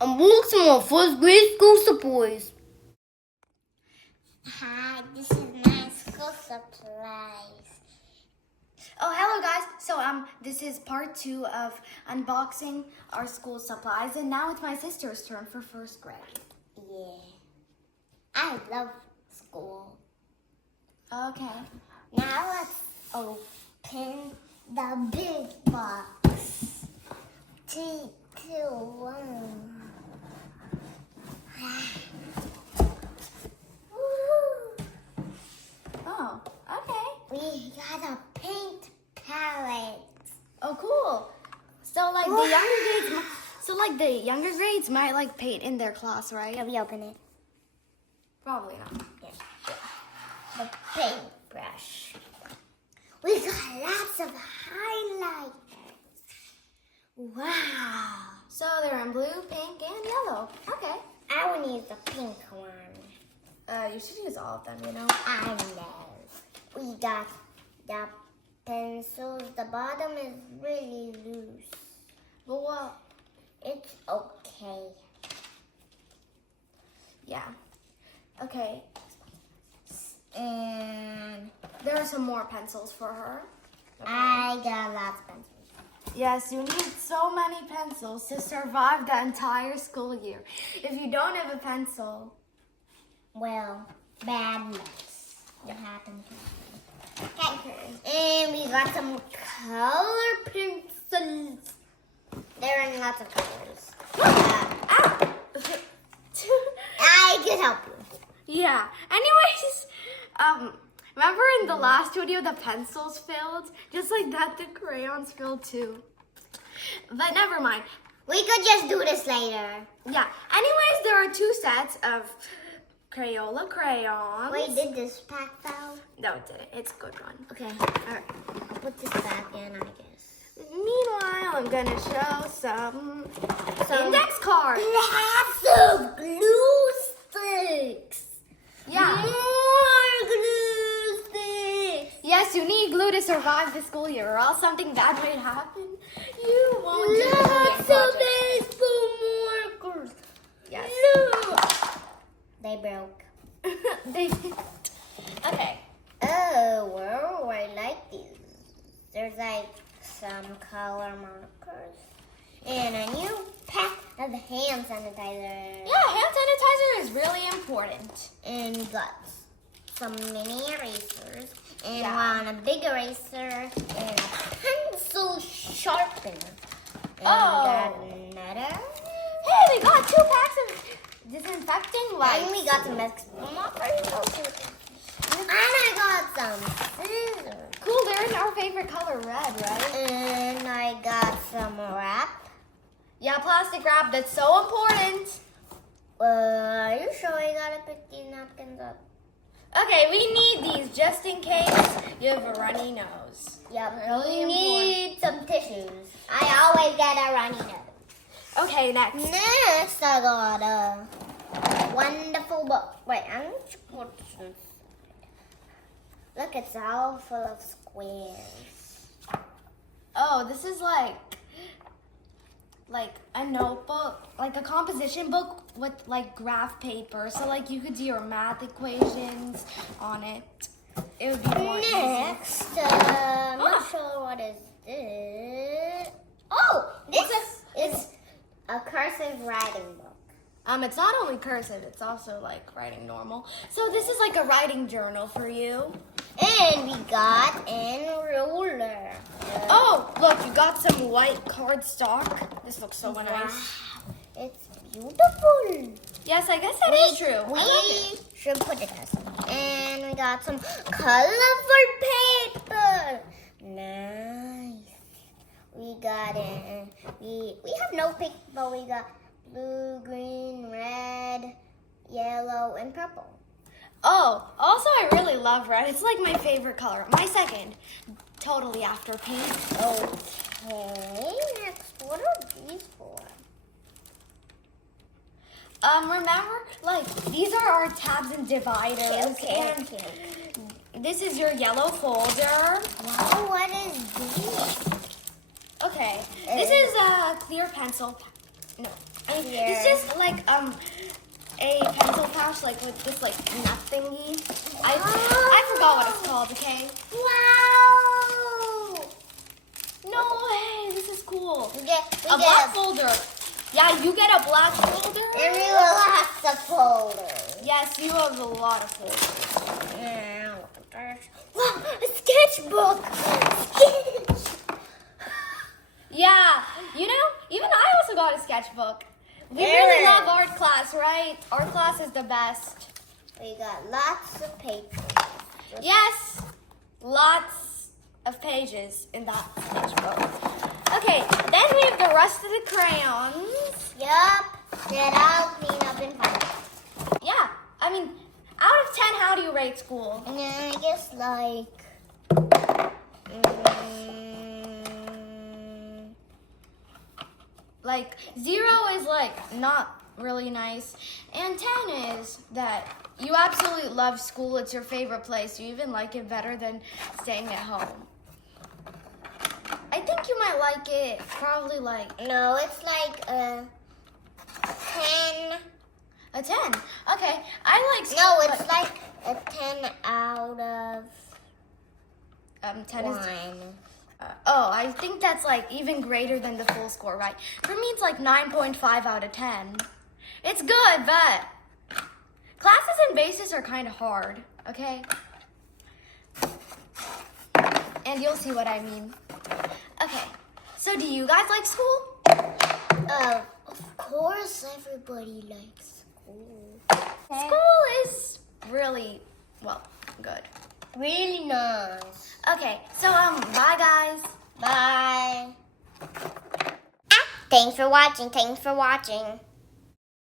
Unboxing of first grade school supplies. Hi, this is my school supplies. Oh, hello guys. So this is part 2 of unboxing our school supplies, and now it's my sister's turn for first grade. Yeah, I love school. Okay. Now let's open the big box. 3, 2, 1. Woo! Oh, okay. We got a paint palette. Oh, cool. So like the younger grades might like paint in their class, right? Can we open it? Probably not. Yeah. The paintbrush. We got lots of highlighters. Wow. So they're in blue, pink, and yellow. Okay. I want to use the pink one. You should use all of them, you know. I know. We got the pencils. The bottom is really loose. But what? It's okay. Yeah. Okay. And There are some more pencils for her. I got lots of pencils. Yes, you need so many pencils to survive the entire school year. If you don't have a pencil, Well, bad mess. What happened to me? Okay. And we got some color pencils. They're in lots of colors. I can help you. yeah. Anyways, remember in the last video the pencils filled? Just like that, the crayons filled too. But never mind. We could just do this later. Yeah. Anyways, there are 2 sets of Crayola crayons. Wait, did this pack fall? No, it didn't. It's a good one. Okay. Alright. I'll put this back in, I guess. Meanwhile, I'm gonna show some index cards. Lots of glue sticks. Yeah. More glue sticks. Yes, you need glue to survive the school year, or else something bad might happen. You won't do the Lots big of project. baseball markers. Yes. Look. They broke. They okay. Oh, wow, I like these. There's like some color markers. And a new pack of hand sanitizer. Yeah, hand sanitizer is really important. And we got some mini erasers. And Yeah. one a big eraser. And a pencil sharpener. And Oh. we got another. Hey, we got 2 packs of disinfecting wipes. And we got some Mexican markers. And I got some scissors. Cool, they're in our favorite color, red, right? And I got some wrap. Yeah, plastic wrap, that's so important. Are you sure I gotta pick these napkins up? Okay, we need these just in case you have a runny nose. Yep. Really we need some tissues. I always get a runny nose. Okay, next. Next, I got a wonderful book. Wait, I'm going to put some. Look, it's all full of squares. Oh, this is like a notebook, like a composition book with like graph paper. So like you could do your math equations on it. It would be more easy. Next, I'm not sure what is this. Oh, this is a cursive writing book. It's not only cursive, it's also like writing normal. So this is like a writing journal for you. And we got an ruler. Oh, look, you got some white cardstock. This looks so nice. Wow, it's beautiful. Yes, I guess that is true. I We like it. should put it as. And we got some colorful paper. Nice. We got it. We have no paper, but we got blue, green, red, yellow, and purple. Oh, also I really love red. It's like my favorite color. My second, totally after pink. Okay, next, what are these for? Remember, like, these are our tabs and dividers. Okay. And this is your yellow folder. Wow, what is this? Okay, this is a clear pencil. No, It's just like a pencil pouch like with this like nut thingy. I forgot what it's called. Okay. Wow! No way. This is cool. We get A black folder. Yeah, you get a black folder. And we will have the folders. Yes, you have a lot of folders. Yeah. Wow, a sketchbook. Sketch. Yeah, you know, even I also got a sketchbook. We really love art class, right? Art class is the best. We got lots of paper. Yes, lots of pages in that sketchbook. Okay, then we have the rest of the crayons. Yup. That I'll clean up and find. Yeah, I mean, out of 10, how do you rate school? And then I guess like Like 0 is like not really nice, and 10 is that you absolutely love school. It's your favorite place. You even like it better than staying at home. I think you might like it probably like no, it's like a 10. a 10. Okay, I like school. No, but, it's like a 10 out of 10 1. is. Oh, I think that's like even greater than the full score, right? For me, it's like 9.5 out of 10. It's good, but classes and bases are kind of hard, okay? And you'll see what I mean. Okay, so do you guys like school? Of course everybody likes school. School is really, well, good. Really nice. Okay, so bye guys. Bye. Thanks for watching. Thanks for watching.